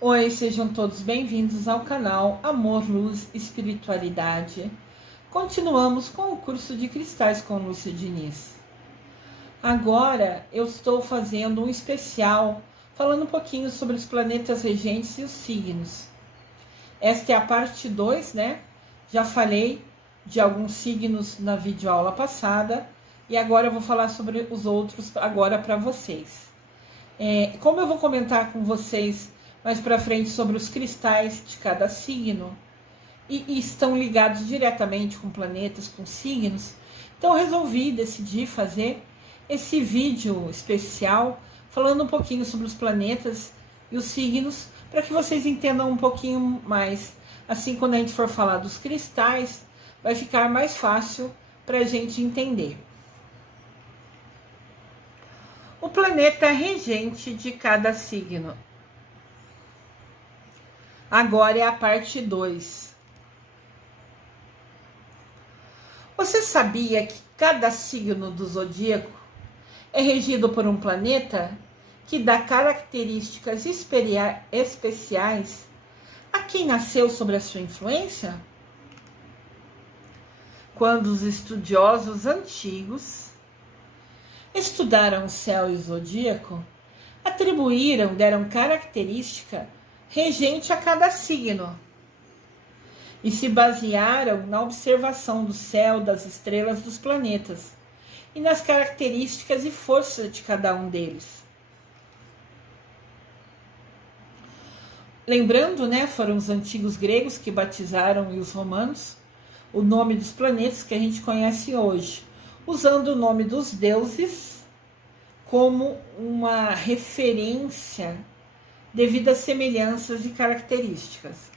Oi, sejam todos bem-vindos ao canal Amor, Luz, Espiritualidade. Continuamos com o curso de Cristais com Lúcia Diniz. Agora eu estou fazendo um especial falando um pouquinho sobre os planetas regentes e os signos. Esta é a parte 2, né? Já falei de alguns signos na videoaula passada e agora eu vou falar sobre os outros agora para vocês. Como eu vou comentar com vocês mais para frente sobre os cristais de cada signo e estão ligados diretamente com planetas, com signos, então eu decidi fazer esse vídeo especial falando um pouquinho sobre os planetas e os signos para que vocês entendam um pouquinho mais. Assim, quando a gente for falar dos cristais, vai ficar mais fácil para a gente entender. O planeta regente de cada signo. Agora é a parte 2. Você sabia que cada signo do zodíaco é regido por um planeta que dá características especiais a quem nasceu sob a sua influência? Quando os estudiosos antigos estudaram o céu e o zodíaco, deram característica regente a cada signo e se basearam na observação do céu, das estrelas, dos planetas e nas características e forças de cada um deles. Lembrando, né, foram os antigos gregos que batizaram e os romanos o nome dos planetas que a gente conhece hoje, usando o nome dos deuses como uma referência devido às semelhanças e características.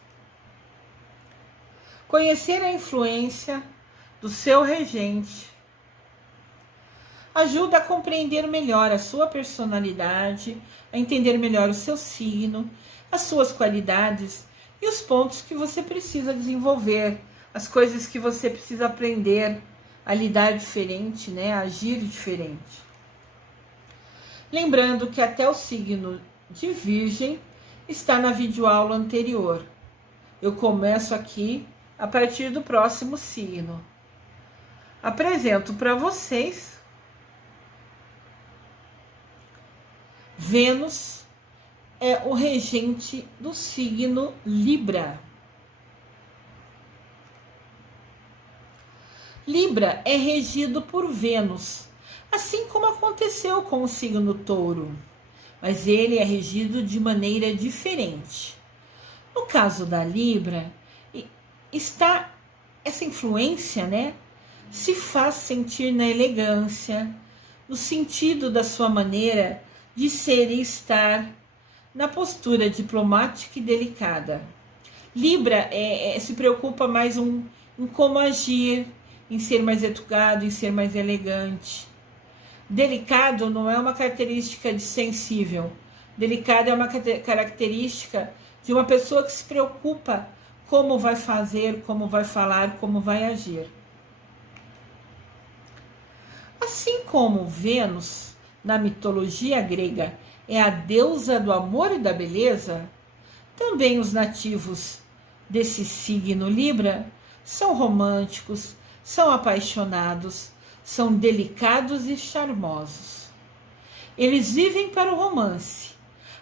Conhecer a influência do seu regente ajuda a compreender melhor a sua personalidade, a entender melhor o seu signo, as suas qualidades e os pontos que você precisa desenvolver, as coisas que você precisa aprender a lidar diferente, né, a agir diferente. Lembrando que até o signo de Virgem está na videoaula anterior. Eu começo aqui a partir do próximo signo. Apresento para vocês Vênus é o regente do signo Libra. Libra é regido por Vênus, assim como aconteceu com o signo Touro, mas ele é regido de maneira diferente. No caso da Libra, está essa influência, né? Se faz sentir na elegância, no sentido da sua maneira de ser e estar, na postura diplomática e delicada. Libra se preocupa mais em como agir, em ser mais educado, em ser mais elegante. Delicado não é uma característica de sensível. Delicado é uma característica de uma pessoa que se preocupa como vai fazer, como vai falar, como vai agir. Assim como Vênus, na mitologia grega, é a deusa do amor e da beleza, também os nativos desse signo Libra são românticos, são apaixonados, são delicados e charmosos. Eles vivem para o romance,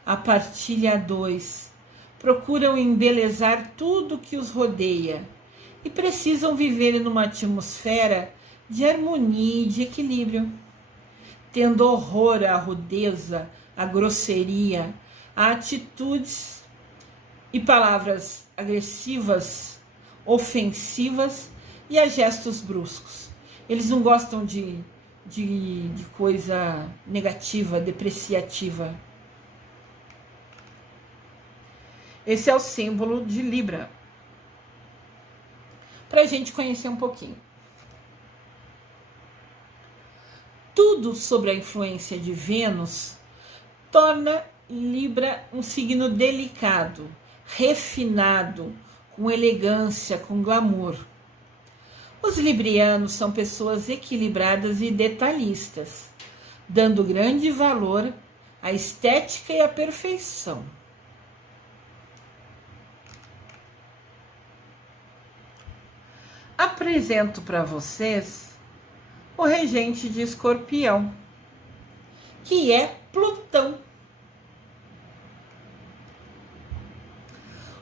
a partilha a dois, procuram embelezar tudo que os rodeia e precisam viver numa atmosfera de harmonia e de equilíbrio, tendo horror à rudeza, à grosseria, a atitudes e palavras agressivas, ofensivas e a gestos bruscos. Eles não gostam de coisa negativa, depreciativa. Esse é o símbolo de Libra. Para a gente conhecer um pouquinho. Tudo sobre a influência de Vênus torna Libra um signo delicado, refinado, com elegância, com glamour. Os librianos são pessoas equilibradas e detalhistas, dando grande valor à estética e à perfeição. Apresento para vocês o regente de Escorpião, que é Plutão.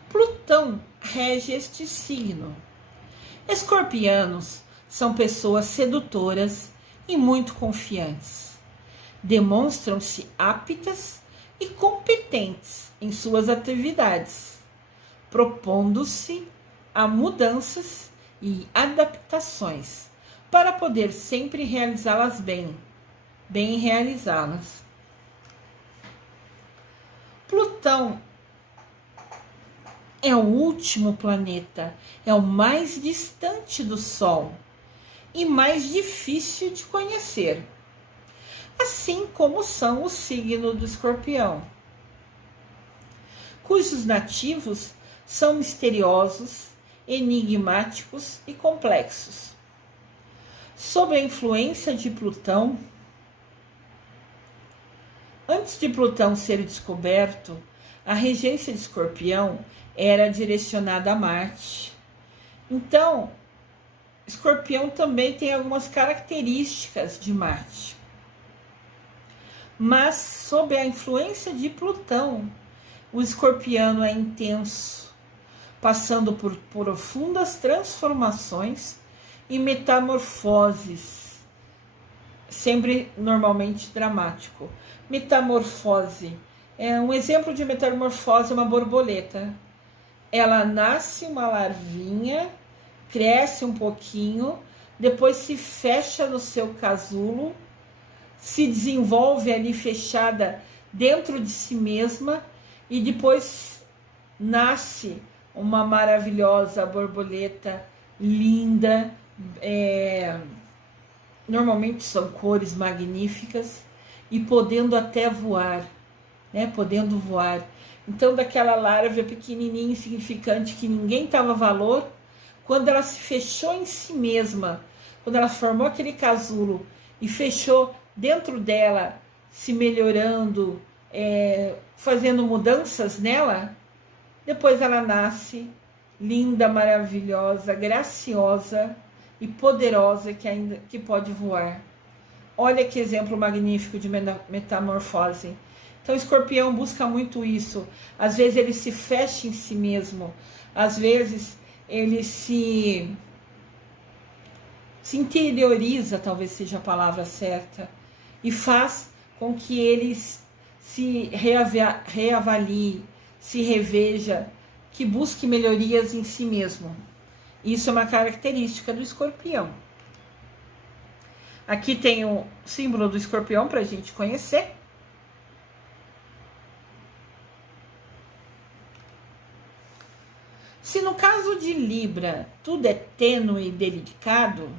Plutão rege este signo. Escorpianos são pessoas sedutoras e muito confiantes. Demonstram-se aptas e competentes em suas atividades, propondo-se a mudanças e adaptações para poder sempre realizá-las bem realizá-las. Plutão é o último planeta, é o mais distante do Sol e mais difícil de conhecer, assim como são o signo do Escorpião, cujos nativos são misteriosos, enigmáticos e complexos. Sob a influência de Plutão, antes de Plutão ser descoberto, a regência de Escorpião era direcionada a Marte. Então, Escorpião também tem algumas características de Marte. Mas, sob a influência de Plutão, o escorpiano é intenso, passando por profundas transformações e metamorfoses, sempre normalmente dramático. Metamorfose. Um exemplo de metamorfose é uma borboleta. Ela nasce uma larvinha, cresce um pouquinho, depois se fecha no seu casulo, se desenvolve ali fechada dentro de si mesma e depois nasce uma maravilhosa borboleta linda. Normalmente são cores magníficas e podendo até voar, né? Podendo voar. Então, daquela larva pequenininha, insignificante, que ninguém dava valor, quando ela se fechou em si mesma, quando ela formou aquele casulo e fechou dentro dela, se melhorando, fazendo mudanças nela, depois ela nasce linda, maravilhosa, graciosa e poderosa, que pode voar. Olha que exemplo magnífico de metamorfose. Então, o escorpião busca muito isso. Às vezes ele se fecha em si mesmo, às vezes ele se interioriza, talvez seja a palavra certa, e faz com que ele se reavalie, se reveja, que busque melhorias em si mesmo. Isso é uma característica do escorpião. Aqui tem o símbolo do escorpião para a gente conhecer. Se no caso de Libra tudo é tênue e delicado,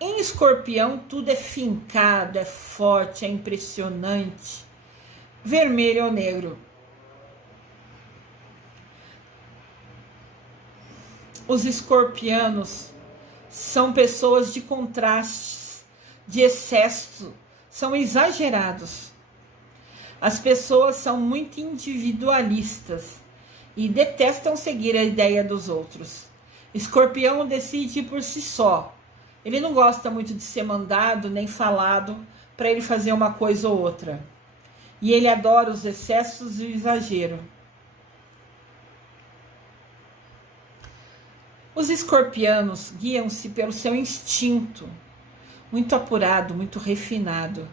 em Escorpião tudo é fincado, é forte, é impressionante, vermelho ou negro. Os escorpianos são pessoas de contrastes, de excesso, são exagerados. As pessoas são muito individualistas e detestam seguir a ideia dos outros. Escorpião decide por si só. Ele não gosta muito de ser mandado nem falado para ele fazer uma coisa ou outra. E ele adora os excessos e o exagero. Os escorpianos guiam-se pelo seu instinto, muito apurado, muito refinado,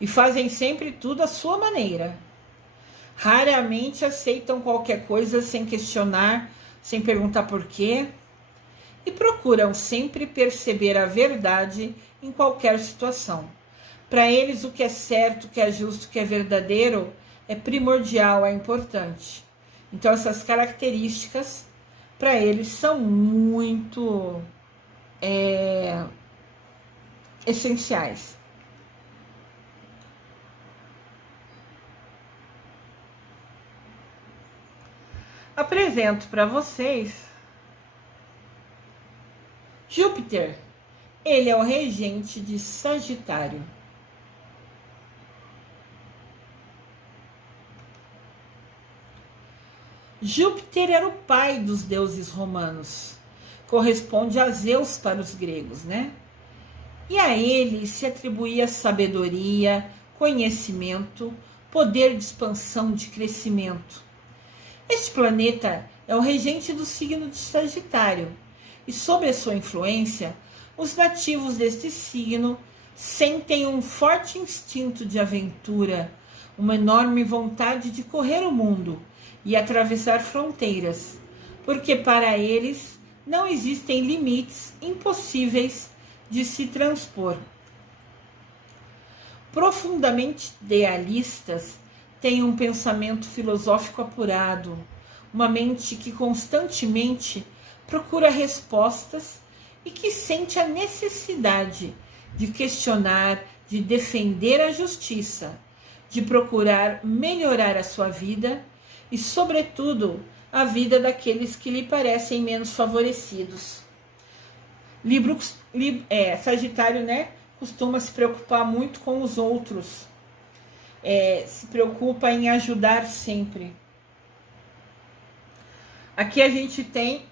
e fazem sempre tudo à sua maneira. Raramente aceitam qualquer coisa sem questionar, sem perguntar por quê, e procuram sempre perceber a verdade em qualquer situação. Para eles, o que é certo, o que é justo, o que é verdadeiro é primordial, é importante. Então, essas características, para eles, são muito essenciais. Apresento para vocês Júpiter. Ele é o regente de Sagitário. Júpiter era o pai dos deuses romanos. corresponde a Zeus para os gregos, né? E a ele se atribuía sabedoria, conhecimento, poder de expansão, de crescimento. Este planeta é o regente do signo de Sagitário, e sob a sua influência, os nativos deste signo sentem um forte instinto de aventura, uma enorme vontade de correr o mundo e atravessar fronteiras, porque para eles não existem limites impossíveis de se transpor. Profundamente idealistas, têm um pensamento filosófico apurado, uma mente que constantemente procura respostas e que sente a necessidade de questionar, de defender a justiça, de procurar melhorar a sua vida e, sobretudo, a vida daqueles que lhe parecem menos favorecidos. Sagitário, né, costuma se preocupar muito com os outros, se preocupa em ajudar sempre. Aqui a gente tem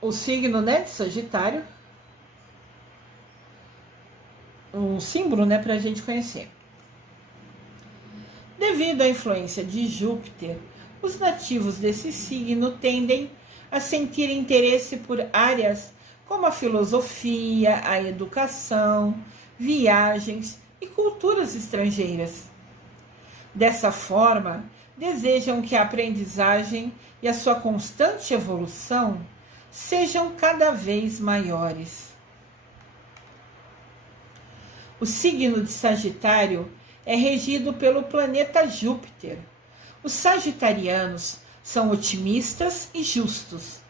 o signo, né, de Sagitário, um símbolo, né, para a gente conhecer. Devido à influência de Júpiter, os nativos desse signo tendem a sentir interesse por áreas como a filosofia, a educação, viagens e culturas estrangeiras. Dessa forma, desejam que a aprendizagem e a sua constante evolução sejam cada vez maiores. O signo de Sagitário é regido pelo planeta Júpiter. Os sagitarianos são otimistas e justos,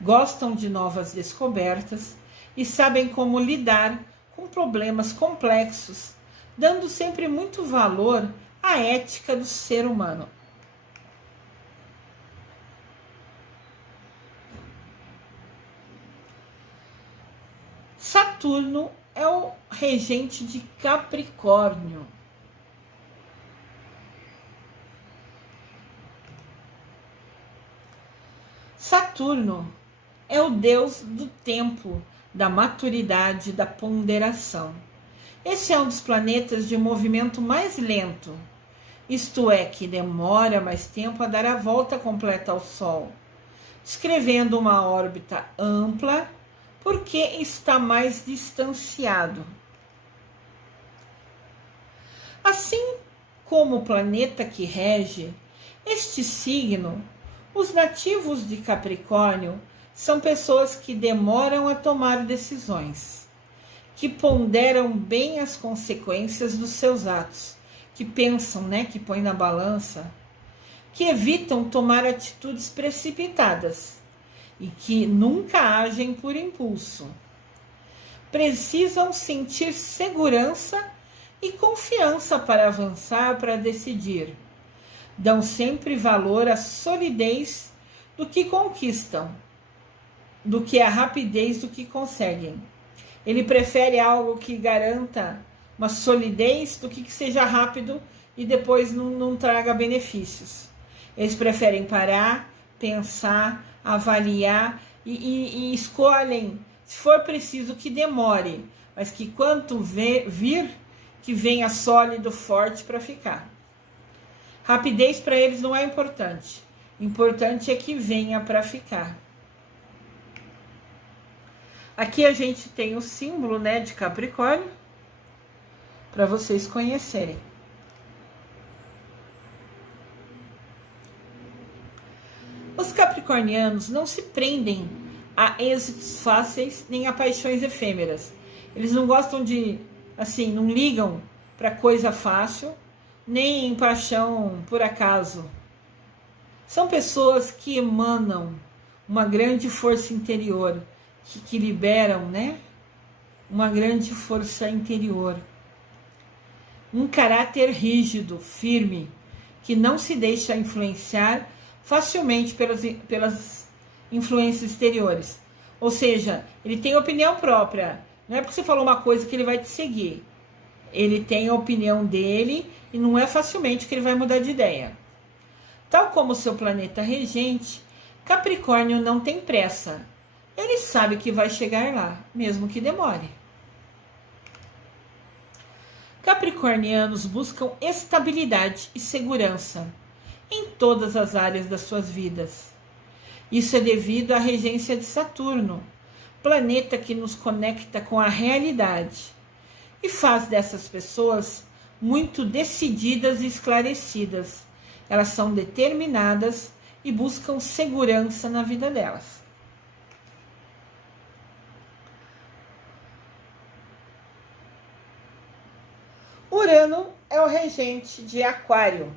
gostam de novas descobertas e sabem como lidar com problemas complexos, dando sempre muito valor à ética do ser humano. Saturno é o regente de Capricórnio. Saturno é o deus do tempo, da maturidade, da ponderação. Esse é um dos planetas de movimento mais lento, isto é, que demora mais tempo a dar a volta completa ao Sol, descrevendo uma órbita ampla porque está mais distanciado. Assim como o planeta que rege este signo, os nativos de Capricórnio são pessoas que demoram a tomar decisões, que ponderam bem as consequências dos seus atos, que pensam, né, que põem na balança, que evitam tomar atitudes precipitadas e que nunca agem por impulso. Precisam sentir segurança e confiança para avançar, para decidir. Dão sempre valor à solidez do que conquistam, do que a rapidez do que conseguem. Ele prefere algo que garanta uma solidez do que seja rápido e depois não traga benefícios. Eles preferem parar, pensar, avaliar e escolhem, se for preciso, que demore, mas que quanto vir, que venha sólido, forte para ficar. Rapidez para eles não é importante. Importante é que venha para ficar. Aqui a gente tem o símbolo, né, de Capricórnio, para vocês conhecerem. Os capricornianos não se prendem a êxitos fáceis nem a paixões efêmeras. Eles não gostam de, assim, não ligam para coisa fácil, nem paixão por acaso. São pessoas que emanam uma grande força interior, que liberam, né? Uma grande força interior. Um caráter rígido, firme, que não se deixa influenciar facilmente pelas influências exteriores. Ou seja, ele tem opinião própria. Não é porque você falou uma coisa que ele vai te seguir. Ele tem a opinião dele e não é facilmente que ele vai mudar de ideia. Tal como o seu planeta regente, Capricórnio não tem pressa. ele sabe que vai chegar lá, mesmo que demore. Capricornianos buscam estabilidade e segurança em todas as áreas das suas vidas. Isso é devido à regência de Saturno, planeta que nos conecta com a realidade e faz dessas pessoas muito decididas e esclarecidas. Elas são determinadas e buscam segurança na vida delas. Urano é o regente de Aquário.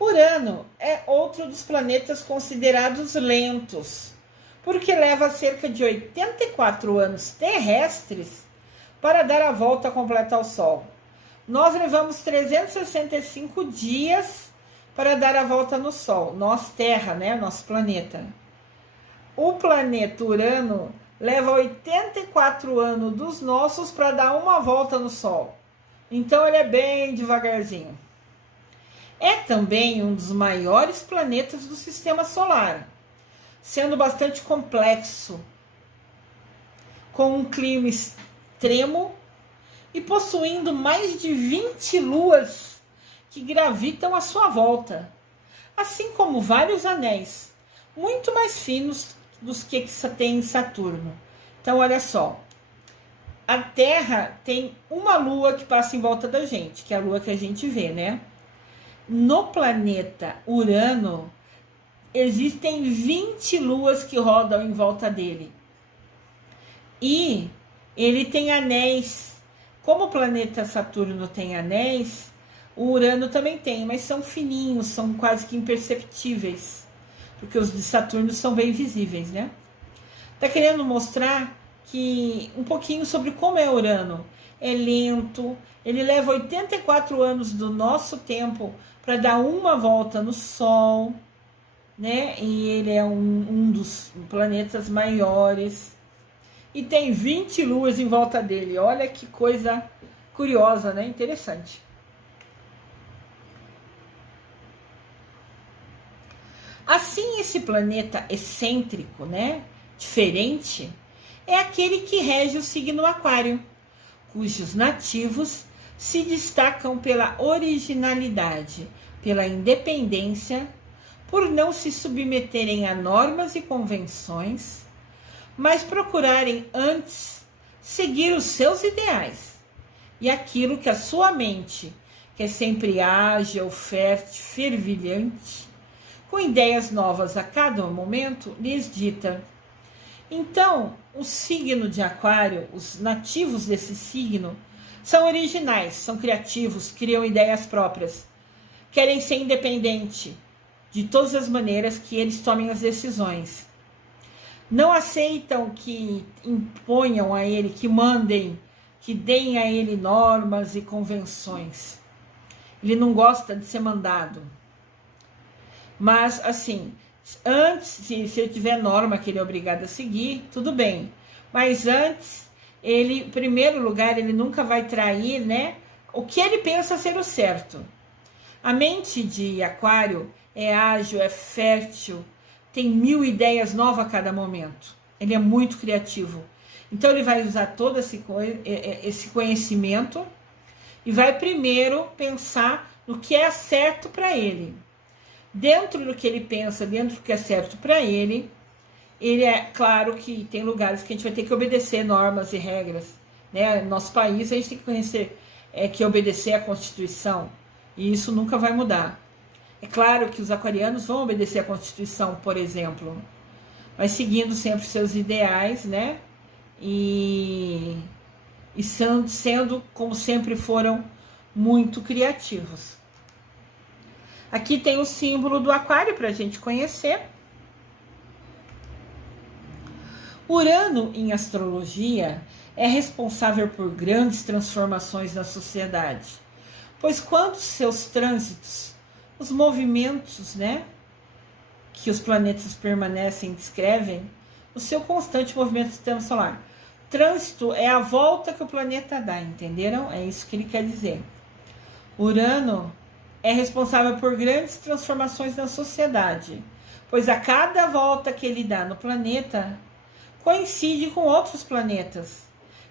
Urano é outro dos planetas considerados lentos, porque leva cerca de 84 anos terrestres para dar a volta completa ao Sol. Nós levamos 365 dias para dar a volta no Sol. Nós, Terra, né? Nosso planeta. O planeta Urano leva 84 anos dos nossos para dar uma volta no Sol. Então ele é bem devagarzinho. É também um dos maiores planetas do Sistema Solar, sendo bastante complexo, com um clima extremo e possuindo mais de 20 luas que gravitam à sua volta, assim como vários anéis, muito mais finos dos que tem em Saturno. Então, olha só, a Terra tem uma lua que passa em volta da gente, que é a lua que a gente vê, né? No planeta Urano, existem 20 luas que rodam em volta dele. E ele tem anéis. Como o planeta Saturno tem anéis, o Urano também tem, mas são fininhos, são quase que imperceptíveis, porque os de Saturno são bem visíveis, né? Tá querendo mostrar que um pouquinho sobre como é Urano. É lento, ele leva 84 anos do nosso tempo para dar uma volta no Sol, né? E ele é um dos planetas maiores. E tem 20 luas em volta dele. Olha que coisa curiosa, né? Interessante. Assim, esse planeta excêntrico, né? Diferente, é aquele que rege o signo Aquário, cujos nativos se destacam pela originalidade, pela independência, por não se submeterem a normas e convenções, mas procurarem antes seguir os seus ideais e aquilo que a sua mente, que é sempre ágil, fértil, fervilhante, com ideias novas a cada momento, lhes dita. Então, o signo de Aquário, os nativos desse signo, são originais, são criativos, criam ideias próprias, querem ser independentes de todas as maneiras que eles tomem as decisões. Não aceitam que imponham a ele, que mandem, que deem a ele normas e convenções. Ele não gosta de ser mandado. Mas, assim, antes, se ele tiver norma que ele é obrigado a seguir, tudo bem. Mas antes, ele, em primeiro lugar, ele nunca vai trair, né, o que ele pensa ser o certo. A mente de Aquário é ágil, é fértil, tem 1000 ideias novas a cada momento. Ele é muito criativo. Então, ele vai usar todo esse conhecimento e vai primeiro pensar no que é certo para ele. Dentro do que ele pensa, dentro do que é certo para ele, ele é claro que tem lugares que a gente vai ter que obedecer normas e regras, né? No nosso país, a gente tem que conhecer, que obedecer à Constituição, e isso nunca vai mudar. É claro que os aquarianos vão obedecer à Constituição, por exemplo, mas seguindo sempre seus ideais, né? E sendo, como sempre foram, muito criativos. Aqui tem o símbolo do Aquário para a gente conhecer. Urano, em astrologia, é responsável por grandes transformações na sociedade, pois quando seus trânsitos, os movimentos, né, que os planetas permanecem, descrevem, o seu constante movimento do sistema solar. Trânsito é a volta que o planeta dá, entenderam? É isso que ele quer dizer. Urano é responsável por grandes transformações na sociedade, pois a cada volta que ele dá no planeta, coincide com outros planetas.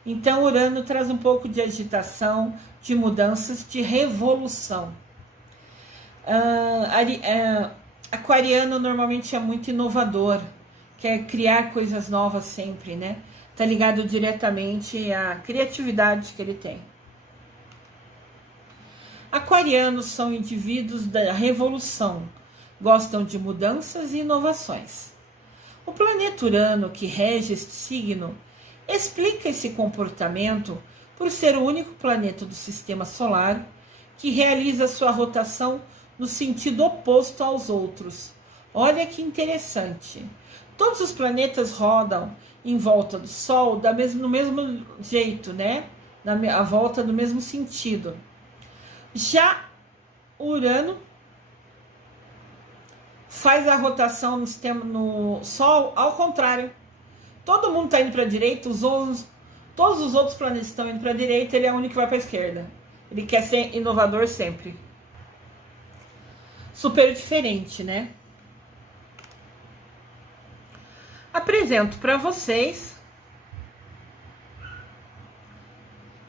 Então, Urano traz um pouco de agitação, de mudanças, de revolução. Aquariano normalmente é muito inovador, quer criar coisas novas sempre, né? Tá ligado diretamente à criatividade que ele tem. Aquarianos são indivíduos da revolução, gostam de mudanças e inovações. O planeta Urano, que rege este signo, explica esse comportamento por ser o único planeta do sistema solar que realiza sua rotação no sentido oposto aos outros. Olha que interessante. Todos os planetas rodam em volta do Sol no mesmo jeito, né? A volta no mesmo sentido. Já Urano faz a rotação no Sol ao contrário. Todo mundo está indo para a direita, todos os outros planetas estão indo para a direita, ele é o único que vai para a esquerda. Ele quer ser inovador sempre. Super diferente, né? Apresento para vocês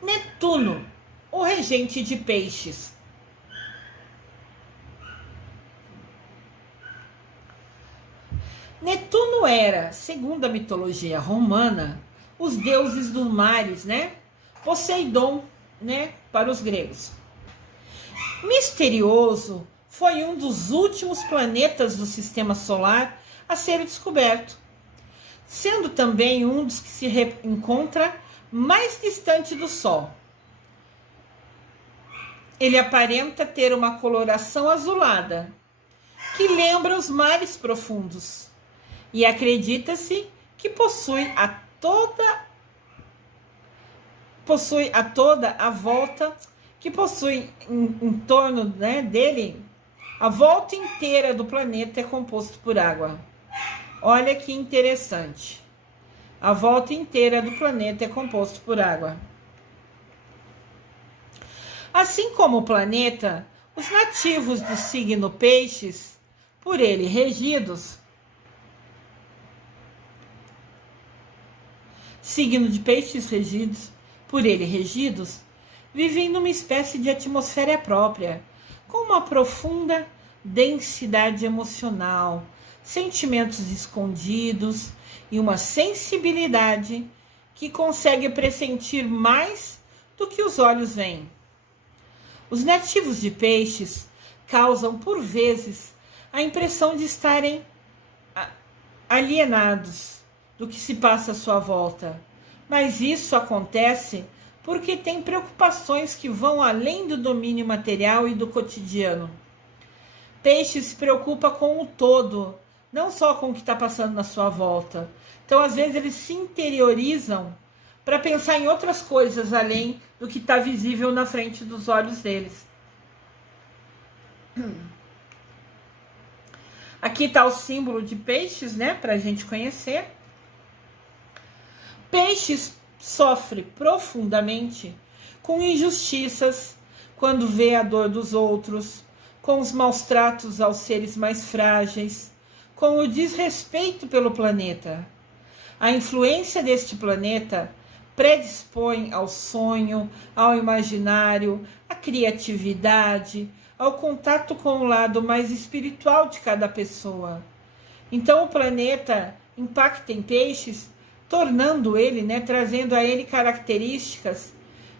Netuno, o regente de Peixes. Netuno era, segundo a mitologia romana, os deuses dos mares, né? Poseidon, né? Para os gregos. Misterioso, foi um dos últimos planetas do sistema solar a ser descoberto, sendo também um dos que se encontra mais distante do Sol. Ele aparenta ter uma coloração azulada, que lembra os mares profundos, e acredita-se que possui a toda a volta, que possui em torno, né, dele, a volta inteira do planeta é composto por água. Olha que interessante. A volta inteira do planeta é composto por água. Assim como o planeta, os nativos do signo Peixes, por ele regidos, signo de Peixes regidos, por ele regidos, vivem numa espécie de atmosfera própria, com uma profunda densidade emocional, sentimentos escondidos e uma sensibilidade que consegue pressentir mais do que os olhos veem. Os nativos de Peixes causam, por vezes, a impressão de estarem alienados do que se passa à sua volta, mas isso acontece porque tem preocupações que vão além do domínio material e do cotidiano. Peixe se preocupa com o todo, não só com o que está passando na sua volta. Então, às vezes, eles se interiorizam para pensar em outras coisas além do que está visível na frente dos olhos deles. Aqui está o símbolo de Peixes, né, para a gente conhecer. Peixes sofre profundamente com injustiças quando vê a dor dos outros, com os maus tratos aos seres mais frágeis, com o desrespeito pelo planeta. A influência deste planeta predispõe ao sonho, ao imaginário, à criatividade, ao contato com o lado mais espiritual de cada pessoa. Então o planeta impacta em Peixes, tornando ele, né, trazendo a ele características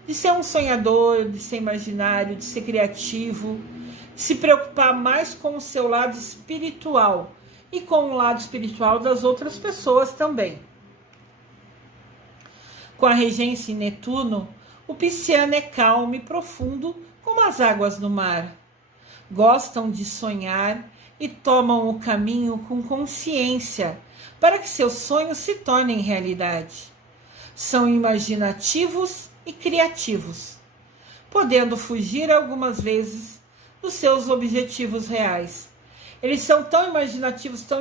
de ser um sonhador, de ser imaginário, de ser criativo, de se preocupar mais com o seu lado espiritual e com o lado espiritual das outras pessoas também. Com a regência em Netuno, o pisciano é calmo e profundo como as águas do mar. Gostam de sonhar e tomam o caminho com consciência para que seus sonhos se tornem realidade. São imaginativos e criativos, podendo fugir algumas vezes dos seus objetivos reais. Eles são tão imaginativos, tão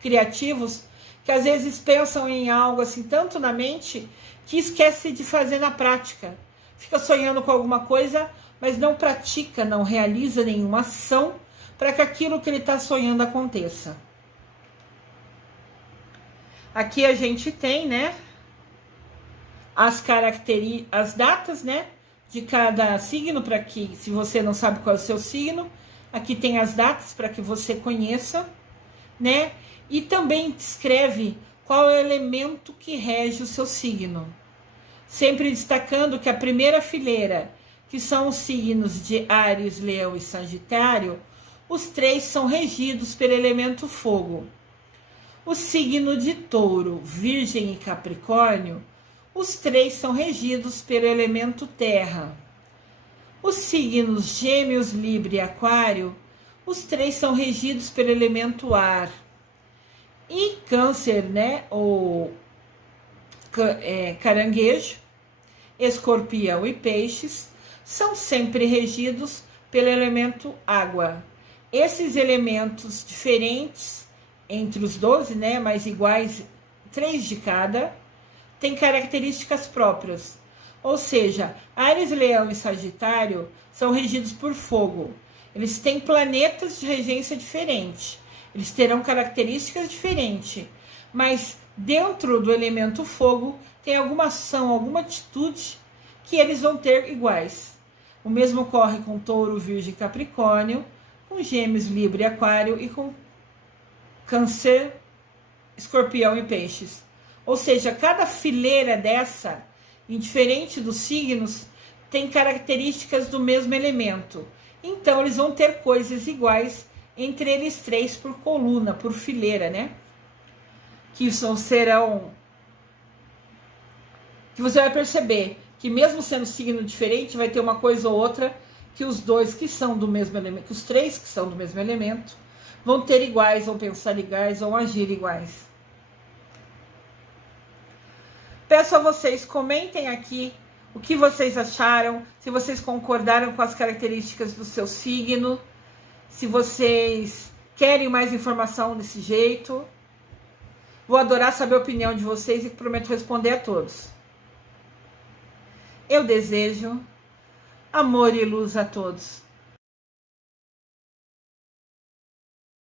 criativos, que às vezes pensam em algo assim tanto na mente que esquece de fazer na prática. Fica sonhando com alguma coisa, mas não pratica, não realiza nenhuma ação para que aquilo que ele está sonhando aconteça. Aqui a gente tem, né, as datas, né, de cada signo, para que, se você não sabe qual é o seu signo, aqui tem as datas para que você conheça, né, e também descreve qual é o elemento que rege o seu signo. Sempre destacando que a primeira fileira, que são os signos de Áries, Leão e Sagitário, os três são regidos pelo elemento fogo. O signo de Touro, Virgem e Capricórnio, os três são regidos pelo elemento terra. Os signos Gêmeos, Libra e Aquário, os três são regidos pelo elemento ar. E Câncer, né, ou Caranguejo, Escorpião e Peixes, são sempre regidos pelo elemento água. Esses elementos diferentes entre os 12, né, mas iguais, 3 de cada, têm características próprias. Ou seja, Áries, Leão e Sagitário são regidos por fogo. Eles têm planetas de regência diferentes. Eles terão características diferentes. Mas dentro do elemento fogo tem alguma ação, alguma atitude que eles vão ter iguais. O mesmo ocorre com Touro, Virgem e Capricórnio, com Gêmeos, Libra e Aquário e com Câncer, Escorpião e Peixes. Ou seja, cada fileira dessa, indiferente dos signos, tem características do mesmo elemento. Então, eles vão ter coisas iguais entre eles três por coluna, por fileira, né? Que serão... que você vai perceber que mesmo sendo signo diferente, vai ter uma coisa ou outra que os dois que são do mesmo elemento, que os três que são do mesmo elemento, vão ter iguais, vão pensar iguais, vão agir iguais. Peço a vocês, comentem aqui o que vocês acharam, se vocês concordaram com as características do seu signo, se vocês querem mais informação desse jeito. Vou adorar saber a opinião de vocês e prometo responder a todos. Eu desejo amor e luz a todos.